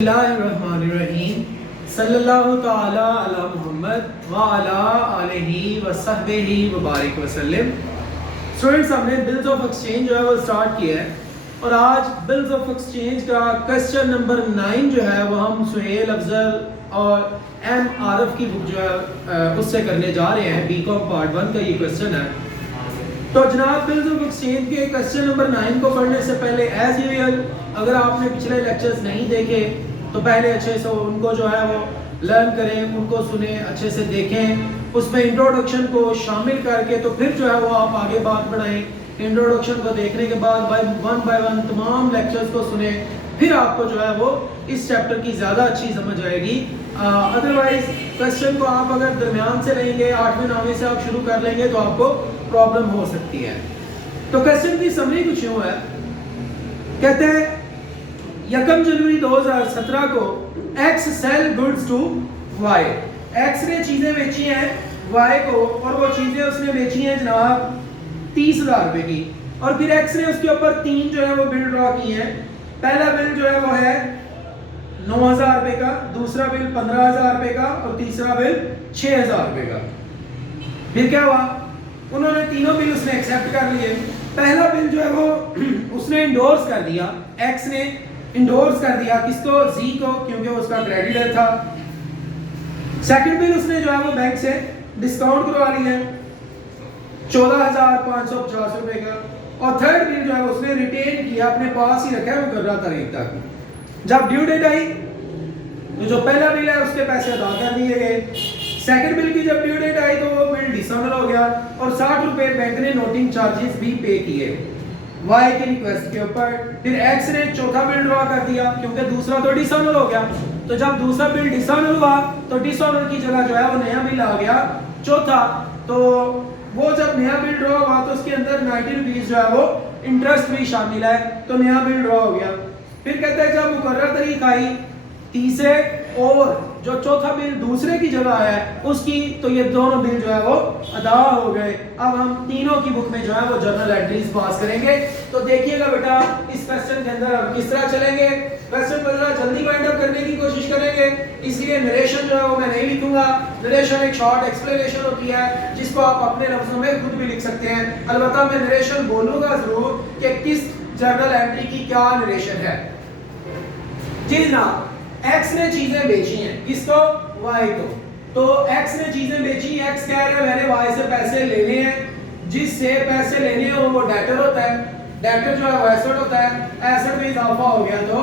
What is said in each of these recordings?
बिस्मिल्लाहिर्रहमानिर्रहीम सल्लल्लाहु ताला अला मुहम्मद व अला आलिहि व सहबिहि व बारिक वसल्लम। स्टूडेंट्स, हमने बिल्स ऑफ एक्सचेंज जो है वो स्टार्ट किया है और आज बिल्स ऑफ एक्सचेंज का क्वेश्चन नंबर 9 जो है वो हम सुहेल अफजल और एम आरफ की बुक जो है उससे करने जा रहे हैं। बीकॉम पार्ट 1 का ये क्वेश्चन है। तो जनाब, बिल्स ऑफ एक्सचेंज के क्वेश्चन नंबर 9 को पढ़ने से पहले एज यूजुअल अगर आपने पिछले लेक्चर्स नहीं देखे तो पहले अच्छे से उनको जो है वो लर्न करें, उनको सुने, अच्छे से देखें, उसमें इंट्रोडक्शन को शामिल करके तो फिर जो है वो आप आगे बात बढ़ाएं। इंट्रोडक्शन को देखने के बाद वन बाय वन तमाम लेक्चर्स को सुने, फिर आपको जो है वो इस चैप्टर की ज़्यादा अच्छी समझ आएगी। अदरवाइज क्वेश्चन को आप अगर दरमियान से लेंगे, 8वें 9वें से आप शुरू कर लेंगे तो आपको प्रॉब्लम हो सकती है। तो क्वेश्चन की समरी कुछ यूँ है, कहते हैं 1 जनवरी 2017 को X sell goods to Y. X ने चीजें बेची हैं वाई को और वो चीजें उसने बेची हैं जनाब 30,000 रुपए की। और फिर एक्स ने उसके ऊपर 3 जो है वो बिल ड्रॉ किए हैं। पहला बिल जो है वो है 9,000 रुपए का, दूसरा बिल 15,000 रुपए का और तीसरा बिल 6,000 रुपए का। फिर क्या हुआ, उन्होंने तीनों बिल उसने एक्सेप्ट कर लिए। पहला बिल जो है वो उसने इंडोर्स कर दिया, एक्स ने इंडोर्स कर दिया किसको, जी को, क्योंकि उसका क्रेडिटर था। सेकंड बिल उसने जो है वो बैंक से डिस्काउंट करवा लिया 14,550 रुपए का। और थर्ड बिल जो है उसने रिटेन किया, अपने पास ही रखा है, वो कर रहा तारीख तक। जब ड्यू डेट आई तो जो पहला बिल है उसके पैसे अदा कर दिए गए। सेकंड बिल की जब ड्यू डेट आई तो वो बिल डिसऑनर हो गया और 60 रुपए बैंक ने नोटिंग चार्जेस भी पे किए वाई की रिक्वेस्ट के ऊपर। फिर एक्स ने चौथा बिल ड्रॉ कर दिया क्योंकि दूसरा तो डिसऑनर हो गया। तो जब दूसरा बिल डिसऑनर हुआ तो डिसऑनर की जगह जो है वो नया बिल आ गया चौथा। तो वो जब नया बिल ड्रॉ हुआ तो उसके अंदर 90 रुपीज जो है वो इंटरेस्ट भी शामिल है, तो नया बिल ड्रॉ हो गया। फिर कहते हैं जब मुकर्रर तारीख आई तीसरे और जो चौथा बिल दूसरे की जगह आया है उसकी, तो ये दोनों बिल जो है वो अदा हो गए। अब हम तीनों की बुक में जो है वो जर्नल एंट्रीज पास करेंगे। तो देखिएगा बेटा, इस क्वेश्चन के अंदर हम किस तरह चलेंगे। क्वेश्चन को जरा जल्दी वाइंड अप करने की कोशिश करेंगे, इसलिए नरेशन जो है वो मैं नहीं लिखूंगा। नरेशन एक शॉर्ट एक्सप्लेनेशन होती है जिसको आप अपने लफ्जों में खुद भी लिख सकते हैं। अलबत्ता मैं नरेशन बोलूंगा जरूर कि किस जर्नल एंट्री की क्या नरेशन है। जी जनाब, एक्स ने चीजें बेची हैं, किसको, वाई को। तो एक्स ने चीजें बेची, एक्स कह रहा है मैंने वाई से पैसे लेने हैं। जिससे पैसे लेने हैं वो डेटर होता है, डेटर जो है वो एसेट होता है, एसेट में इजाफा हो गया तो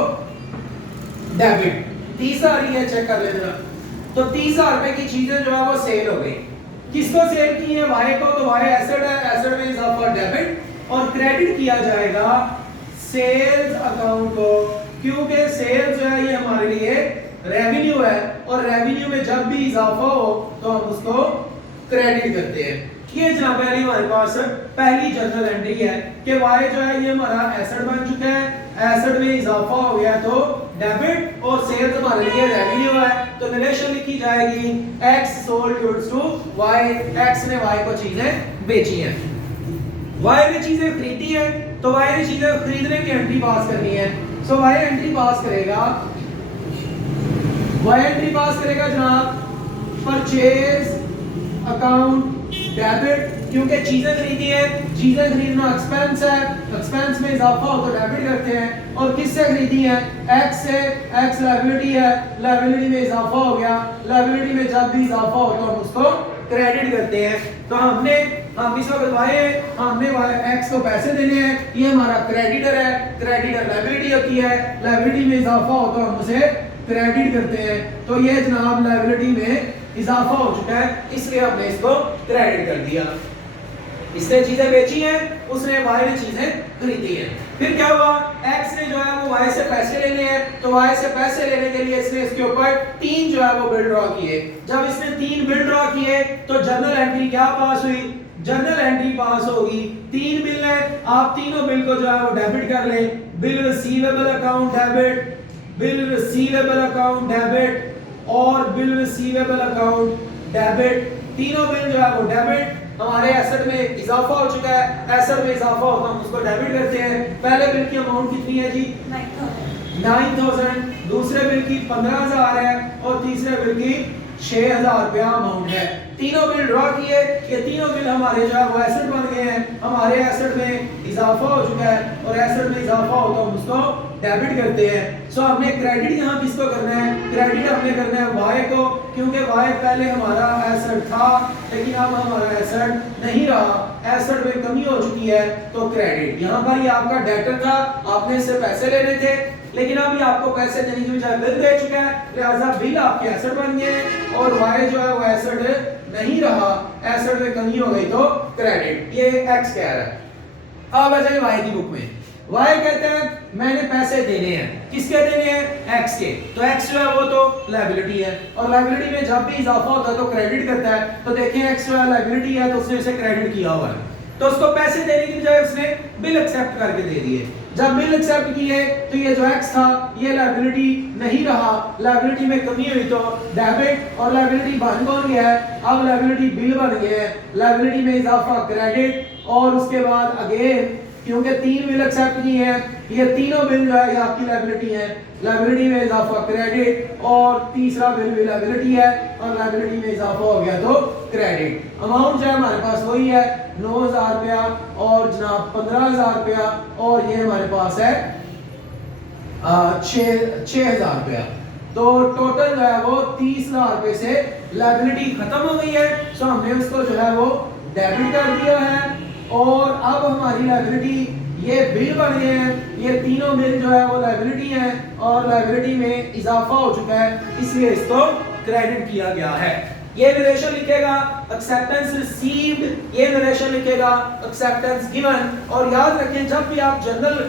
डेबिट। 30 आ रही है, चेक कर लेना। तो 30,000 रुपए की चीजें जो है वो सेल हो गई। किसको सेल की है, वाई को। तो वाई एसेट है, एसेट में इजाफा डेबिट और क्रेडिट किया जाएगा सेल्स अकाउंट को, क्योंकि सेल्स जो है ये हमारे लिए रेवेन्यू है और रेवेन्यू में जब भी इजाफा हो तो हम उसको क्रेडिट करते हैं। ये जनाब पहली हमारे पास पहली जर्नल एंट्री है कि वाई जो है ये हमारा एसेट बन चुका है, एसेट में इजाफा हो गया तो डेबिट और सेल्स हमारे लिए रेवेन्यू है। तो रिलेशन लिखी जाएगी X sold goods to Y. X ने वाई को चीजें बेची हैं, वाई ने चीजें खरीदी है, तो वाई ने चीजें खरीदने की एंट्री पास करनी है। सो वाई एंट्री पास करेगा, वाई एंट्री पास करेगा जनाब परचेज अकाउंट डेबिट, क्योंकि चीजें खरीदी है, चीजें खरीदना एक्सपेंस है, एक्सपेंस में इजाफा हो तो डेबिट करते हैं। और किससे खरीदी है, एक्स से, एक्स लायबिलिटी है, लायबिलिटी में इजाफा हो गया, लायबिलिटी में जब भी इजाफा हो तो हम उसको क्रेडिट करते हैं। तो हम इस वक्त वाई हमने एक्स को पैसे देने हैं, ये हमारा क्रेडिटर है, क्रेडिटर लायबिलिटी होती है, लायबिलिटी में इजाफा हो तो हम उसे क्रेडिट करते हैं। तो ये जनाब लायबिलिटी में इजाफा हो चुका है, इसलिए हमने इसको क्रेडिट कर दिया। इसने चीजें बेची हैं, उसने वाई ने चीजें खरीदी हैं। फिर क्या हुआ, एक्स ने जो है वो वाई से पैसे लेने हैं, तो वाई से पैसे लेने के लिए इसने इसके ऊपर 3 जो है वो बिल ड्रॉ किए। जब इसने 3 बिल ड्रॉ किए तो जर्नल एंट्री क्या पास हुई, जर्नल एंट्री पास होगी। 3 बिल है, आप तीनों बिल को जो है वो डेबिट कर लें। Bill receivable account debit, bill receivable account debit और बिल रिसीवेबल अकाउंट डेबिट। तीनों बिल जो है वो डेबिट, हमारे एसेट में इजाफा हो चुका है, एसेट में इजाफा होता है हम उसको डेबिट करते हैं। पहले बिल की अमाउंट कितनी है जी, 9,000। दूसरे बिल की 15,000 है और तीसरे बिल की 6,000 रुपया अमाउंट है। तीनों बिल ड्रॉ किए, ये तीनों बिल हमारे जो है वो एसेट बन गए हैं। हमारे एसेट में इजाफा हो चुका है और एसेट में इजाफा हो तो हम उसको डेबिट करते हैं। सो हमने क्रेडिट यहाँ किसको करना है? क्रेडिट हमने करना है वाई को, क्योंकि वाई पहले हमारा एसेट था लेकिन अब हमारा एसेट नहीं रहा, एसेट में कमी हो चुकी है तो क्रेडिट। यहाँ पर ये आपका डेटर था, आपने इससे पैसे लेने थे लेकिन अब ये आपको पैसे देने की बजाय बिल दे चुका है, लिहाजा बिल आपके एसेट बन गए और वाई जो है वो एसेट नहीं रहा, एसेट में कमी हो गई तो क्रेडिट। ये एक्स कह रहा है। अब आ जाए वाई की बुक में। वाई कहते हैं मैंने पैसे देने हैं, किसके देने हैं? एक्स के। तो एक्स जो है वो तो लायबिलिटी है और लायबिलिटी में जब भी इजाफा होता है तो क्रेडिट करता है। तो देखें एक्स जो है लायबिलिटी है तो उसने इसे क्रेडिट किया हुआ है, तो उसको पैसे देने की बजाय उसने बिल एक्सेप्ट करके दे दिए। जब बिल एक्सेप्ट किए तो ये जो एक्स था ये लायबिलिटी नहीं रहा, लायबिलिटी में कमी हुई तो डेबिट और लायबिलिटी बन गया है। अब लायबिलिटी बिल बन गया है, लायबिलिटी में इजाफा क्रेडिट और उसके बाद अगेन क्योंकि तीन बिल एक्सेप्ट किए हैं, ये तीनों बिल जो है ये आपकी लायबिलिटी है। लायबिलिटी में इजाफा क्रेडिट और तीसरा बिल भी लायबिलिटी है और लायबिलिटी में इजाफा हो गया तो क्रेडिट। अमाउंट जो है हमारे पास वही है 9,000 रुपया और जनाब 15,000 रुपया और ये हमारे पास है 6,000 रुपया। तो टोटल जो है वो 30,000 रुपए से लायबिलिटी खत्म हो गई है। सो हमने उसको जो है वो डेबिट कर दिया है और अब हमारी लायबिलिटी ये बिल बन गए हैं। ये तीनों बिल जो है वो लायबिलिटी है और लायबिलिटी में इजाफा हो चुका है, इसलिए इसको क्रेडिट किया गया है। ये नरेशन लिखेगा एक्सेप्टेंस रिसीव्ड, ये नरेशन लिखेगा एक्सेप्टेंस गिवन। और याद रखें जब भी आप जर्नल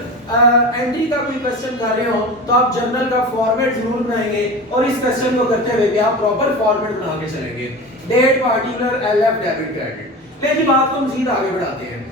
एंट्री का कोई क्वेश्चन कर रहे हो तो आप जर्नल का फॉर्मेट जरूर बनाएंगे और इस क्वेश्चन को करते हुए भी आप प्रॉपर फॉर्मेट बना के चलेंगे। Date, particular, LF, debit, credit. लेकिन बात को मजीद आगे बढ़ाते हैं।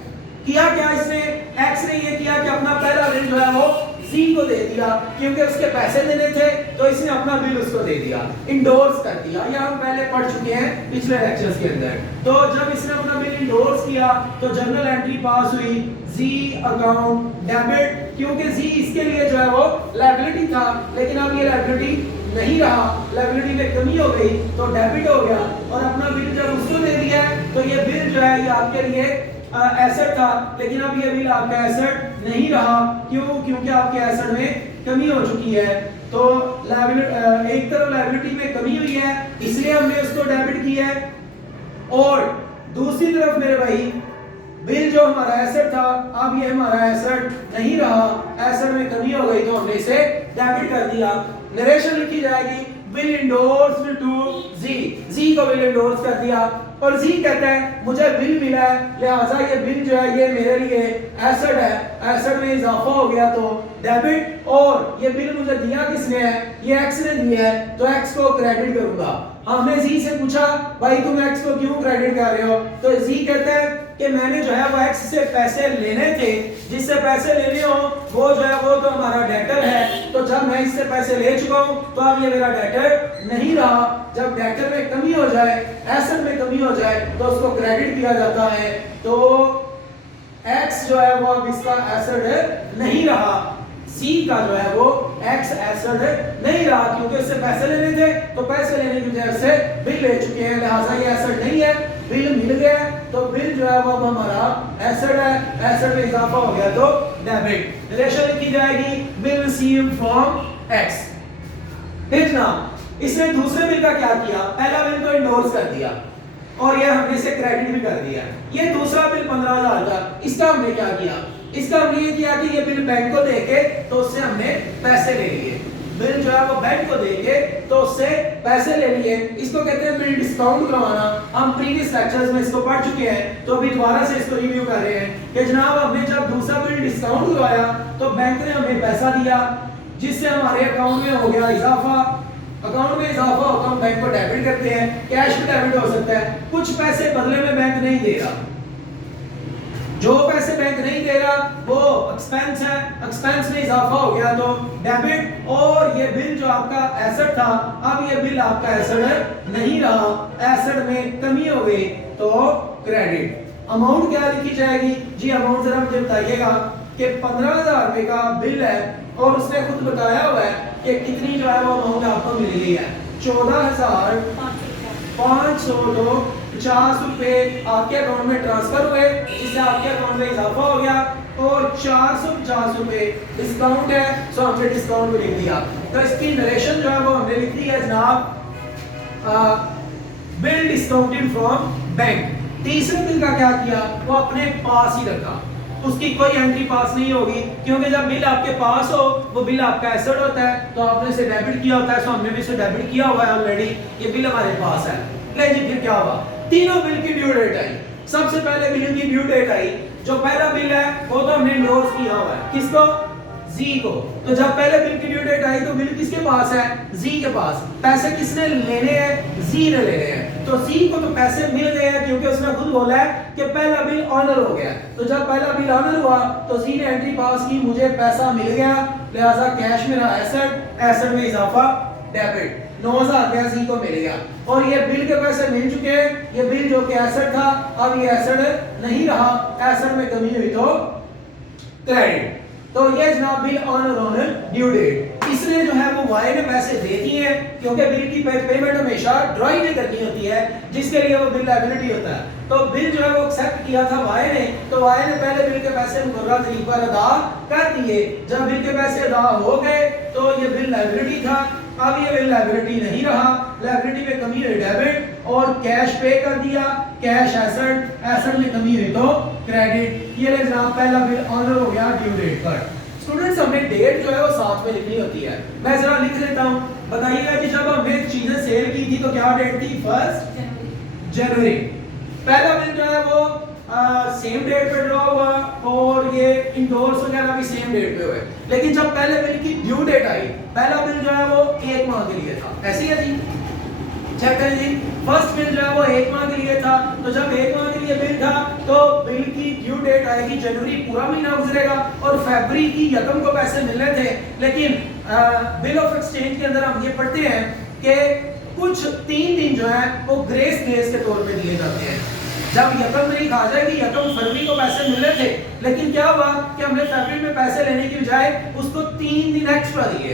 किया क्या इसने? एक्स ने ये किया कि अपना पहला बिल जो है वो सी को दे दिया, क्योंकि उसके पैसे देने थे तो इसने अपना बिल उसको दे दिया, इंडोर्स कर दिया। ये हम पहले पढ़ चुके हैं पिछले लेक्चर्स के अंदर। तो जब इसने अपना बिल इंडोर्स किया तो जर्नल एंट्री पास हुई जी अकाउंट डेबिट, क्योंकि जी इसके लिए जो है वो लायबिलिटी था लेकिन अब ये लायबिलिटी नहीं रहा, लायबिलिटी में कमी हो गई तो डेबिट हो गया और अपना बिल जब उसको दे दिया तो ये बिल जो है ये आपके लिए एसेट था लेकिन अब ये बिल आपका एसेट नहीं रहा। क्यों? क्योंकि आपके एसेट में कमी हो चुकी है। तो एक तरफ लायबिलिटी में कमी हुई है इसलिए हमने उसको डेबिट किया है और दूसरी तरफ मेरे भाई बिल जो हमारा एसेट था अब ये हमारा एसेट नहीं रहा, एसेट में कमी हो गई तो हमने इसे डेबिट कर दिया। नरेशन लिखी जाएगी बिल इंडोर्स्ड टू जी, जी को बिल इंडोर्स कर दिया और जी कहता है मुझे बिल मिला है लिहाजा ये बिल जो है ये मेरे लिए एसेट है, एसेट में इजाफा हो गया तो डेबिट। और ये बिल मुझे दिया किसने है? ये एक्स ने दिया है तो एक्स को क्रेडिट करूंगा। हमने जी से पूछा भाई तुम एक्स को क्यों क्रेडिट कर रहे हो? तो जी कहता है कि मैंने जो है वो एक्स से पैसे लेने थे, जिससे पैसे लेने हो वो जो है वो तो हमारा डेटर है, तो जब मैं इससे पैसे ले चुका हूं तो अब ये मेरा डेटर नहीं रहा। जब डेटर में कमी हो जाए, एसेट में कमी हो जाए तो उसको क्रेडिट किया जाता है। तो एक्स जो है वो अब इसका एसेट नहीं रहा, सी का जो है वो एक्स एसेट नहीं रहा क्योंकि उससे पैसे लेने थे तो पैसे लेने की वजह से बिल ले चुके हैं, लिहाजा ये एसेट नहीं है, बिल मिल गया तो बिल जो है वो अब हमारा एसेट है, एसेट में इजाफा हो गया तो डेबिट। रिलेशन लिखी जाएगी बिल रिसीव्ड फ्रॉम एक्स। फिर जनाब इसने दूसरे बिल का क्या किया? पहला बिल तो इंडोर्स कर दिया और ये हमने इसे क्रेडिट भी कर दिया। ये दूसरा बिल 15,000 का, इसका हमने क्या किया? इसका हमने ये किया कि ये बिल बैंक को देके तो उससे हमने पैसे ले लिए। बिल जो है वो बैंक को देके तो उससे पैसे ले लिए, इसको कहते हैं बिल डिस्काउंट करवाना। हम प्रीवियस लेक्चर्स में इसको पढ़ चुके हैं तो अभी दोबारा से इसको रिव्यू कर रहे हैं कि जनाब हमने जब दूसरा बिल डिस्काउंट करवाया तो बैंक ने हमें पैसा दिया जिससे हमारे अकाउंट में हो गया इजाफा। अकाउंट में इजाफा हो तो हम बैंक को डेबिट करते हैं, कैश भी डेबिट हो सकता है। कुछ पैसे बदले में बैंक नहीं दे रहा, जो पैसे बैंक नहीं दे रहा वो एक्सपेंस है, एक्सपेंस में इजाफा हो गया तो डेबिट। और ये बिल जो आपका एसेट था अब ये बिल आपका एसेट नहीं रहा, एसेट में कमी हो गई तो क्रेडिट। अमाउंट क्या लिखी जाएगी जी? अमाउंट जरा मुझे बताइएगा कि 15,000 रुपए का बिल है और उसने खुद बताया हुआ है कि कितनी जो है वो अमाउंट आपको मिल गई है। 14,550 रुपए आपके अकाउंट में ट्रांसफर हुए, जिससे आपके अकाउंट में इजाफा हो गया और 450 रुपए डिस्काउंट है, सो हमने डिस्काउंट को लिख दिया। तो इसकी नरेशन जो है वो हमने लिख दी है जनाब, बिल डिस्काउंटेड फ्रॉम बैंक। तीसरे बिल का क्या किया, वो अपने पास ही रखा, उसकी कोई एंट्री पास नहीं होगी, क्योंकि जब बिल आपके पास हो वो बिल आपका एसेट होता है, तो आपने इसे डेबिट किया होता है, सो हमने भी इसे डेबिट किया हुआ है ऑलरेडी, ये बिल हमारे पास है। ले जी फिर क्या हुआ, तीनों बिल की ड्यू डेट आई। सबसे पहले बिल की ड्यू डेट आई, जो पहला बिल है वो तो हमने इंडोर्स किया हुआ है, किसको, जी को। तो जब पहले बिल की ड्यू डेट आई तो बिल किसके पास है, जी के पास। पैसे किसने लेने हैं, जी ने लेने हैं, तो जी को तो पैसे मिल गए हैं, क्योंकि उसने खुद बोला है कि पहला बिल ऑनर हो गया। तो जब पहला बिल ऑनर हुआ तो जी ने एंट्री पास की, मुझे पैसा मिल गया, लिहाजा कैश मेरा एसेट, एसेट में इजाफा डेबिट, 9,000 रुपया जी को मिल गया। और ये बिल के पैसे मिल चुके हैं, ये बिल जो कि एसेट था अब ये एसेट नहीं रहा, एसेट में कमी हुई तो क्रेडिट। तो ये जनाब bill honour on due date. इसने जो है वो वाई ने पैसे दे दिए हैं, क्योंकि बिल की पेमेंट हमेशा ड्रॉई में करनी होती है, जिसके लिए वो बिल लायबिलिटी होता है। तो बिल जो है वो एक्सेप्ट किया था वाई ने, तो वाई ने पहले बिल के पैसे मुकर्रर तारीख पर अदा कर दिए। जब बिल के पैसे अदा हो गए तो ये बिल लायबिलिटी था, अब ये बिल लायबिलिटी नहीं रहा, लायबिलिटी में कमी हुई डेबिट, और कैश पे कर दिया, कैश एसेट, एसेट में कमी हुई तो क्रेडिट। ये ले जनाब पहला बिल ऑनर हो गया ड्यू डेट पर। स्टूडेंट्स हमने डेट जो है वो साथ में लिखनी होती है, मैं जरा लिख लेता हूं। बताइएगा कि जब हमने चीजें सेल की थी तो क्या डेट थी, 1 जनवरी। पहला बिल जो है वो सेम डेट पे ड्रॉ हुआ, और ये इंडोर्स वगैरह भी सेम डेट पे हुए। लेकिन जब पहले बिल की ड्यू डेट आई, पहला बिल जो है वो 1 माह के लिए था, ऐसी है जी, चेक करें जी। फर्स्ट बिल जो है वो 1 माह के लिए था, तो जब 1 माह के लिए बिल था तो बिल की ड्यू डेट आएगी, जनवरी पूरा महीना गुजरेगा और फरवरी की यकम को पैसे मिलने थे। लेकिन बिल ऑफ एक्सचेंज के अंदर हम ये पढ़ते हैं कि कुछ 3 दिन जो है वो ग्रेस डेज के तौर पे दिए जाते हैं। जब यकम तारीख आ जाएगी, यकम फरवरी को पैसे मिलने थे, लेकिन क्या हुआ कि हमने फरवरी में पैसे लेने की बजाय उसको 3 दिन एक्स्ट्रा दिए,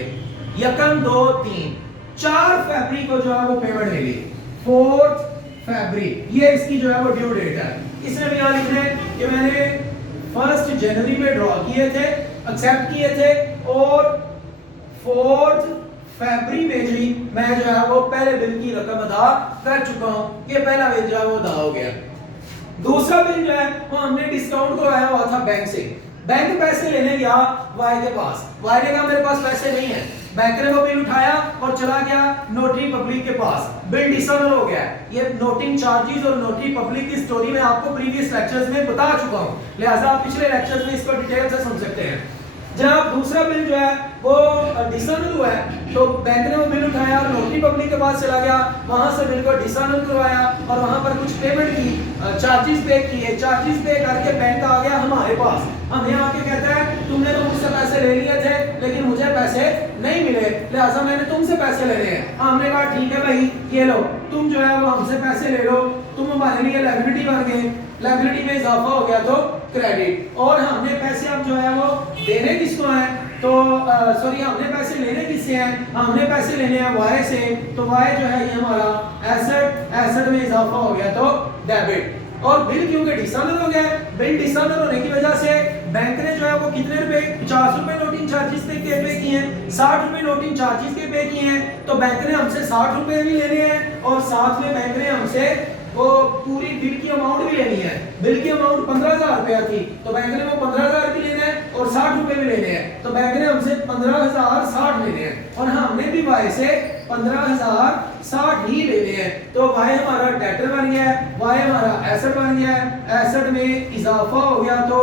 यकम 2 3 4 फरवरी को जो है वो पेमेंट मिली, 4 फरवरी, ये इसकी जो है वो ड्यू डेट है। इसमें भी यहाँ लिख रहे हैं कि मैंने 1 जनवरी में ड्रॉ किए थे, एक्सेप्ट किए थे, और 4 फरवरी में जी मैं जो है वो पहले बिल की रकम अदा कर चुका हूं, ये पहला बिल जो है वो अदा हो गया। दूसरा बिल जो है वो हमने डिस्काउंट करवाया हुआ था बैंक से। बैंक पैसे लेने गया वाई के पास, वाई ने कहा मेरे पास पैसे नहीं है, बैंक ने वो बिल उठाया और चला गया नोटरी पब्लिक के पास, बिल डिसऑनर हो गया। ये नोटिंग चार्जेस और नोटरी पब्लिक की स्टोरी मैं आपको प्रीवियस लेक्चर्स में बता चुका हूं, लिहाजा आप पिछले लेक्चर्स में इसको डिटेल से सुन सकते हैं। जनाब दूसरा बिल जो है वो डिसऑनर हुआ है, तो बैंक ने वो बिल उठाया और नोटरी पब्लिक के पास चला गया, वहां से बिल को डिसऑनर करवाया और वहां पर कुछ पेमेंट की, चार्जेस पे किए, चार्जेस पे करके बैंक आ गया हमारे पास, हमें आके कहता है तुमने तो मुझसे पैसे ले लिए थे लेकिन मुझे पैसे नहीं मिले, लिहाजा मैंने तुमसे पैसे लेने हैं। हमने कहा ठीक है भाई ये लो, तुम जो है वो हमसे पैसे ले लो, तुम हमारे लिए लायबिलिटी बन गए, लायबिलिटी में इजाफा हो गया तो क्रेडिट। और हमने पैसे अब जो है वो देने किसको हैं, तो सॉरी हमने पैसे लेने किससे हैं, हमने पैसे लेने हैं वाई से, तो वाई जो है ये हमारा एसेट, एसेट में इजाफा हो गया तो डेबिट। और बिल क्योंकि डिसऑनर हो गया, बिल डिसऑनर होने की वजह से बैंक ने जो है वो कितने रुपए, 50 रुपए नोटिंग चार्जेस पे किए हैं, 60 रुपए नोटिंग चार्जेस के पे किए हैं, तो बैंक ने हमसे 60 रुपए भी लेने हैं और साथ में बैंक ने हमसे वो पूरी बिल की अमाउंट भी लेनी है। बिल की अमाउंट 15,000 रुपया थी, तो बैंक ने वो 15,000 भी लेने हैं और 60 रुपए भी लेने हैं, तो बैंक ने हमसे 15,060 लेने हैं और हमने भी वाई से 15,060 ही लेने हैं। तो वाई हमारा डेटर बन गया है, वाई हमारा एसेट बन गया है, एसेट में इजाफा हो गया तो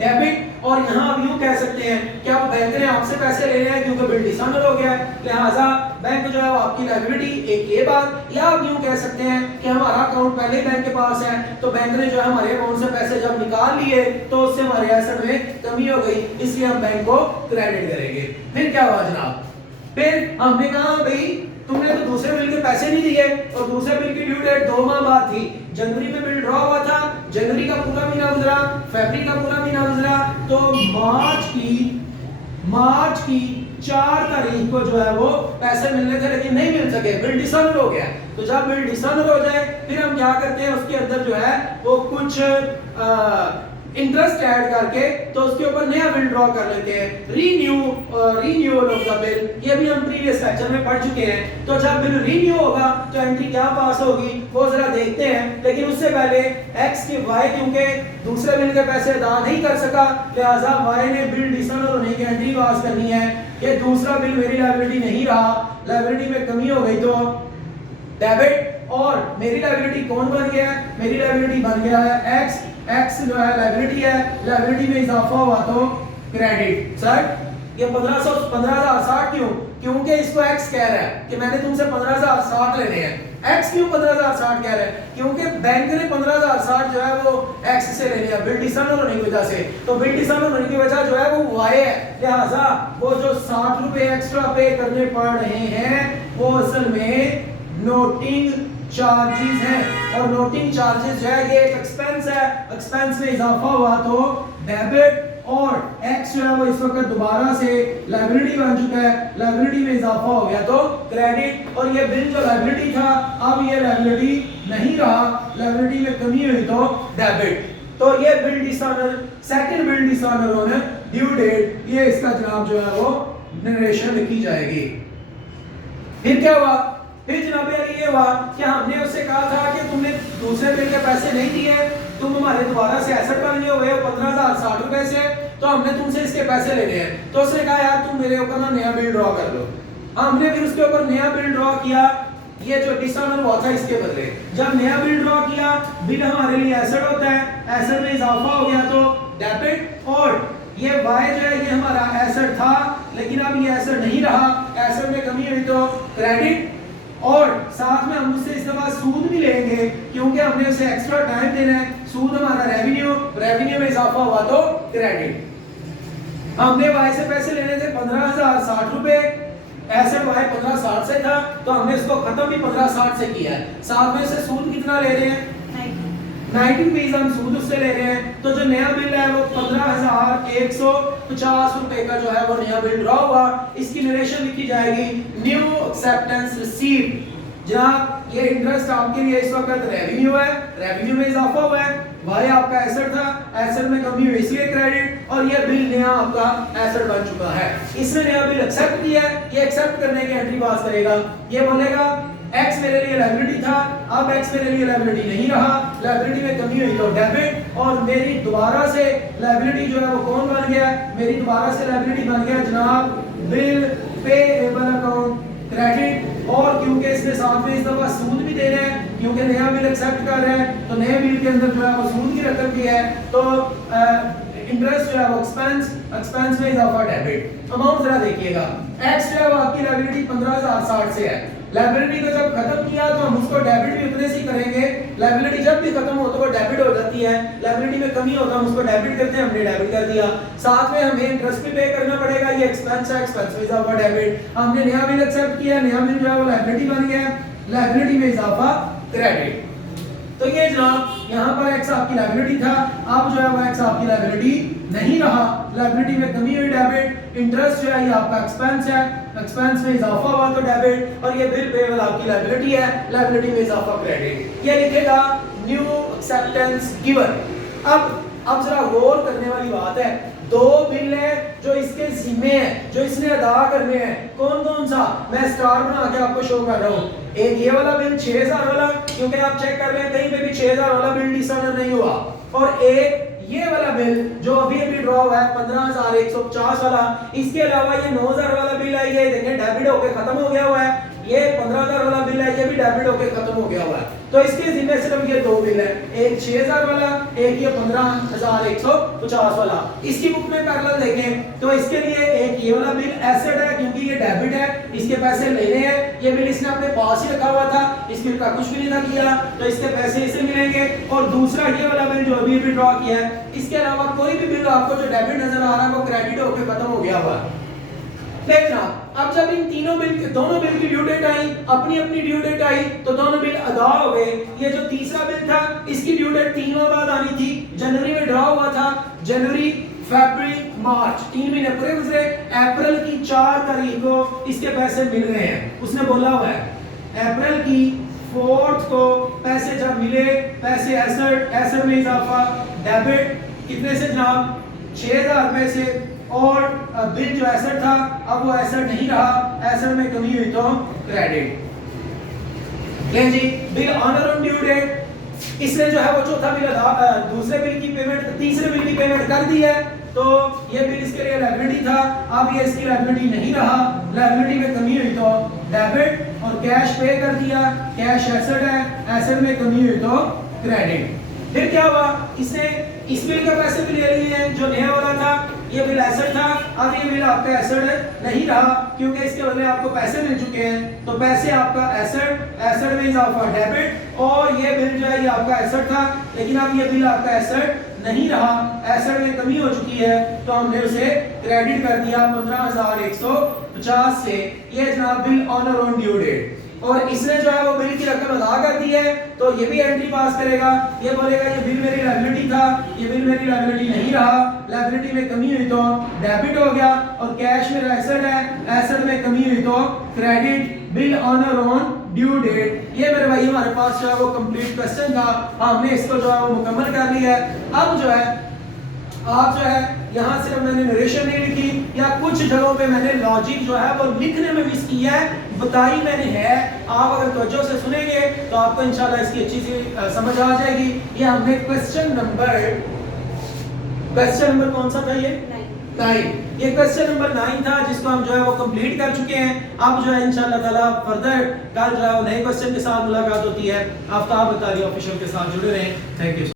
डेबिट। और यहाँ आप यूं कह सकते हैं कि अब बैंक ने आपसे पैसे ले रहे हैं क्योंकि बिल डिसऑनर हो गया है, लिहाजा बैंक जो है वो आपकी लायबिलिटी, एक ये बात। या आप यूं कह सकते हैं कि हमारा अकाउंट पहले ही बैंक के पास है, तो बैंक ने जो है हमारे अकाउंट से पैसे जब निकाल लिए तो उससे हमारे एसेट में कमी हो गई, इसलिए हम बैंक को क्रेडिट करेंगे। फिर क्या हुआ जनाब, फिर हमने कहा भाई तुमने तो दूसरे बिल के पैसे नहीं दिए और दूसरे बिल की ड्यू डेट 2 माह बाद थी, जनवरी में बिल ड्रॉ हुआ था, जनवरी का पूरा महीना गुजरा, फरवरी का पूरा महीना गुजरा, तो मार्च की 4 तारीख को जो है वो पैसे मिलने थे लेकिन नहीं मिल सके, बिल डिसऑनर हो गया। तो जब बिल डिसऑनर हो जाए फिर हम क्या करते हैं, उसके अंदर जो है वो कुछ इंटरेस्ट ऐड करके तो उसके ऊपर नया बिल ड्रॉ कर लेते हैं, रीन्यूअल ऑफ द बिल। ये भी हम प्रीवियस लेक्चर में पढ़ चुके हैं। तो जब बिल रीन्यू होगा तो एंट्री क्या पास होगी वो जरा देखते हैं। लेकिन उससे पहले एक्स के वाई क्योंकि दूसरे बिल के पैसे अदा नहीं कर सका, लिहाजा वाई ने बिल डिसऑनर होने की एंट्री पास करनी है कि दूसरा बिल मेरी लायबिलिटी नहीं रहा, लायबिलिटी में कमी हो गई तो डेबिट। और मेरी लायबिलिटी कौन बन गया है, मेरी लायबिलिटी बन गया है एक्स। एक्स जो है लायबिलिटी है, लायबिलिटी में इजाफा हुआ तो क्रेडिट। सर ये 15,060 क्यों? क्योंकि इसको एक्स कह रहा है कि मैंने तुमसे 15,060 लेने हैं। एक्स क्यों 15,060 कह रहा है? क्योंकि बैंक ने 15,060 जो है वो एक्स से लेने हैं बिल डिसऑनर होने की वजह से। तो बिल डिसऑनर होने की वजह जो है वो वाई है, लिहाजा वो जो 60 रुपए एक्स्ट्रा पे करने पड़ रहे हैं वो असल में नोटिंग चार्जेस हैं। और नोटिंग चार्जेस जो है ये एक एक्सपेंस है, एक्सपेंस में इजाफा हुआ तो डेबिट। और एक्स जो है वो इस वक्त दोबारा से लायबिलिटी बन चुका है, लायबिलिटी में इजाफा हो गया तो क्रेडिट। और ये बिल जो लायबिलिटी था अब ये लायबिलिटी नहीं रहा, लायबिलिटी में कमी हुई तो डेबिट। तो ये bill dishonour, second bill dishonour on due date, ये इसका जनाब जो है वो नरेशन लिखी जाएगी। फिर क्या हुआ? फिर जनाब ये हुआ कि हमने उससे कहा था कि तुमने दूसरे बिल के पैसे नहीं दिए, तुम हमारे दोबारा से एसेट बन गए हुए 15,060 रुपए से, तो हमने तुमसे इसके पैसे लेने हैं। तो उसने कहा यार तुम मेरे ऊपर ना नया बिल ड्रॉ कर लो। हमने फिर उसके ऊपर नया बिल ड्रॉ किया, ये जो डिसऑनर हुआ था इसके बदले। जब नया बिल ड्रॉ किया, बिल हमारे लिए एसेट होता है, एसेट में इजाफा हो गया तो डेबिट। और ये y जो है ये हमारा एसेट था लेकिन अब ये एसेट नहीं रहा, एसेट में कमी हुई तो क्रेडिट। और साथ में हम उससे इस दफा सूद भी लेंगे क्योंकि हमने उसे एक्स्ट्रा टाइम देना है। सूद हमारा रेवेन्यू, रेवेन्यू में इजाफा हुआ तो क्रेडिट। हमने y से पैसे लेने थे 15,060 रुपए, एसेट y 15,60 से था तो हमने इसको खत्म भी 15,60 से किया है। साथ में से सूद कितना ले रहे हैं? 90 रुपीस हम सूद उससे ले रहे हैं। तो जो नया बिल है वो 15,150 रुपए का जो है वो नया बिल ड्रॉ हुआ। इसकी नरेशन लिखी जाएगी न्यू एक्सेप्टेंस रिसीव्ड। जनाब ये इंटरेस्ट आपके लिए इस वक्त रेवेन्यू है, रेवेन्यू में इजाफा हुआ है, वाई आपका एसेट था, एसेट में कमी हुई इसलिए क्रेडिट। और ये बिल नया आपका एसेट बन चुका है, इसने नया बिल एक्सेप्ट किया है, ये एक्सेप्ट करने की एंट्री पास करेगा। ये बोलेगा एक्स मेरे लिए लायबिलिटी था, अब एक्स मेरे लिए लायबिलिटी नहीं रहा, लायबिलिटी में कमी हुई तो डेबिट। और मेरी दोबारा से लायबिलिटी जो है वो कौन बन गया? मेरी दोबारा से लायबिलिटी बन गया जनाब बिल पेएबल अकाउंट क्रेडिट। और क्योंकि इसने साथ में इस दफा सूद भी देना है क्योंकि नया बिल एक्सेप्ट कर रहे हैं तो नए बिल के अंदर जो है वो सूद की रकम भी है तो इंटरेस्ट जो है वो एक्सपेंस, एक्सपेंस में इजाफा डेबिट। अमाउंट जरा देखिएगा, एक्स जो है वो आपकी लायबिलिटी 15,060 से है। लायबिलिटी को जब खत्म किया तो हम उसको डेबिट भी उतने से ही करेंगे। लायबिलिटी जब भी खत्म हो तो वो डेबिट हो जाती है, लायबिलिटी में कमी होता है हम उसको डेबिट करते हैं, हमने डेबिट कर दिया। साथ में हमें इंटरेस्ट भी पे करना पड़ेगा, ये एक्सपेंस है, एक्सपेंस में इजाफा डेबिट। हमने नया बिल एक्सेप्ट किया, नया बिल जो है वो लायबिलिटी बन गया, लायबिलिटी में इजाफा क्रेडिट। तो ये जनाब यहाँ पर एक्स आपकी लायबिलिटी था, अब जो है वो एक्स आपकी लायबिलिटी नहीं रहा, लायबिलिटी में कमी हुई डेबिट। इंटरेस्ट जो है ये आपका एक्सपेंस है, एक्सपेंस में इजाफा हुआ तो डेबिट। और ये बिल पेएबल आपकी लायबिलिटी है, लायबिलिटी में इजाफा क्रेडिट। ये लिखेगा न्यू एक्सेप्टेंस गिवन। अब जरा गौर करने वाली बात है, दो बिल है जो इसके जिम्मे है, जो इसने अदा करने हैं। कौन कौन सा? मैं स्टार बना के आपको शो कर रहा हूँ। एक ये वाला बिल 6,000 वाला, क्योंकि आप चेक कर रहे हैं कहीं पे भी 6,000 वाला बिल डिसऑनर नहीं हुआ। और एक ये वाला बिल जो अभी अभी ड्रॉ हुआ है 15,150 वाला, इसके अलावा ये 9,000 वाला बिल है, ये देखें डेबिट होके खत्म हो गया हुआ है। ये 15,000 वाला बिल है, ये भी डेबिट होके खत्म हो गया हुआ है। तो इसके जिम्मे सिर्फ ये दो बिल है, एक 6,000 वाला, एक ये 15,150 वाला। इसकी बुक में पैरेलल देखें तो इसके लिए एक ये वाला बिल एसेट है क्योंकि ये डेबिट है, इसके पैसे लेने हैं। ये बिल इसने अपने पास ही रखा हुआ था, इस बिल का कुछ भी नहीं था किया तो इसके पैसे इसे मिलेंगे। और दूसरा ये वाला बिल जो अभी अभी ड्रॉ किया है, इसके अलावा कोई भी बिल आपको जो डेबिट नजर आ रहा है वो क्रेडिट होकर खत्म हो गया हुआ है। देखना अब जब इन दोनों बिल की ड्यू डेट आई, अपनी अपनी ड्यू डेट आई तो दोनों बिल अदा हो गए। ये जो तीसरा बिल था इसकी ड्यू डेट 3 माह बाद आनी थी, जनवरी में ड्रॉ हुआ था, जनवरी, फरवरी, मार्च 3 महीने पूरे गुजरे, अप्रैल की 4 तारीख को इसके पैसे मिल गए हैं। उसने बोला हुआ है अप्रैल की 4th को पैसे जब मिले, पैसे एसेट में इजाफा, डेबिट कितने से जनाब 6000 रुपए से, और बिल जो एसेट था अब वो एसेट नहीं रहा, एसेट में कमी हुई तो क्रेडिट। ले जी bill honour on due date, इसने जो है वो चौथा बिल दूसरे बिल की पेमेंट तीसरे बिल की पेमेंट कर दी है, तो ये बिल इसके लिए लायबिलिटी था, अब ये इसकी लायबिलिटी नहीं रहा, लायबिलिटी में कमी हुई तो डेबिट, और कैश पे कर दिया, कैश एसेट है, एसेट में कमी हुई तो क्रेडिट। फिर क्या हुआ, इसने इस बिल के पैसे भी ले लिए हैं जो नया वाला था, ये बिल एसेट था, अब ये बिल आपका एसेट नहीं रहा क्योंकि इसके बदले आपको पैसे मिल चुके हैं, तो पैसे आपका एसेट में इजाफा डेबिट, और ये बिल जो है ये आपका एसेट था, लेकिन अब ये बिल आपका एसेट नहीं रहा, एसेट में कमी हो चुकी है, तो हमने उसे क्रेडिट कर दिया 15,150 से। ये जनाब bill honour on due date, और इसने जो है वो बिल की रकम अदा कर दी है, तो ये भी एंट्री पास करेगा, ये बोलेगा ये बिल मेरी लायबिलिटी था, ये बिल मेरी लायबिलिटी नहीं रहा, लायबिलिटी में कमी हुई तो डेबिट हो गया, और कैश मेरा एसेट है, एसेट में कमी हुई तो credit, bill honour on due date. ये मेरे भाई हमारे पास जो है वो कंप्लीट क्वेश्चन था, हमने इसको जो है वो मुकम्मल कर लिया है। अब जो है आप जो है यहाँ सिर्फ मैंने नरेशन नहीं लिखी, या कुछ जगहों पे मैंने लॉजिक जो है वो लिखने में मिस किया है, बताई मैंने है, आप अगर तवज्जो से सुनेंगे तो आपको इंशाल्लाह इसकी अच्छी सी समझ आ जाएगी। ये हमने क्वेश्चन नंबर कौन सा था, ये 9, ये क्वेश्चन नंबर 9 था, जिसको हम जो है वो कंप्लीट कर चुके हैं। अब जो है इंशाल्लाह ताला फर्दर कल जो है वो नए क्वेश्चन के साथ मुलाकात होती है। आफ्ताब बतारी ऑफिशियल के साथ जुड़े रहें। Thank you.